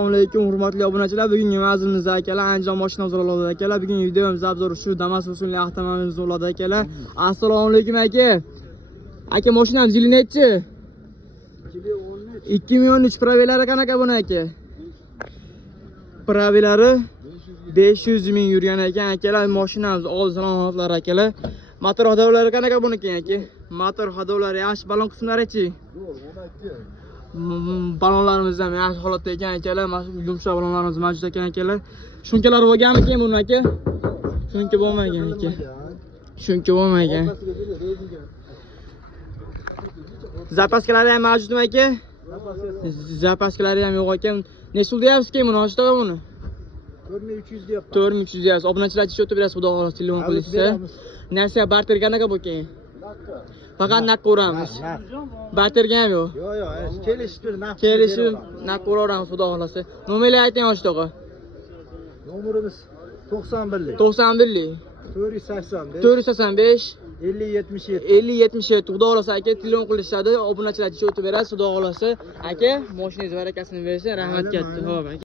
Assalomu alaykum hurmatli obunachilar. Bugungi manzilimiz akalar Andijon mashina bozori akalar. Bugungi videomiz obzori shu Damas usulli avtomobilimiz bo'ladi akalar. Assalomu alaykum aka. Aka mashinamiz yili nechi? 2013 probelari qanaqa buni aka? Probelari 500 ming yurgan ekan akalar. Mashinamiz old salomatlar akalar. Motor xodolari qanaqa buniki aka? Motor xodolari yaxshi, balon qismlari-chi? Balonlarimiz ham yaxshi holatda ekan akalar. Yumshoq balonlarimiz mavjud ekan akalar. Shunkalar bo'lganmi buni aka? Shunka bo'lmagan aka. Shunka bo'lmagan. Zapaskalari ham mavjudmi aka? Zapaskalari ham yo'q ekan. Necha pul deyapsiz-ki buni ochdig'i buni? 4300 deyapti. 4300 deyapsiz. Obunachilar ichib o'tirasiz, xudo xohlasa telefon qilishsa. Narsa barter qanaqa bo'lgan? Faqat naqd ko'ramiz. Barterga ham yo'q. Yo'q, kelishib naqd. Kelishib naqd ko'ramiz, xudo xohlasa. Nomerni ayting ochdig'i. Nomerimiz 91lik. 91lik. 485 485 5077. 5077. Xudo xohlasa aka telefon qilishadi. Obunachilar ichib o'tib berasiz, xudo xohlasa. Aka, mashinangiz barakasini bersin. Rahmat katta. Xo'p aka.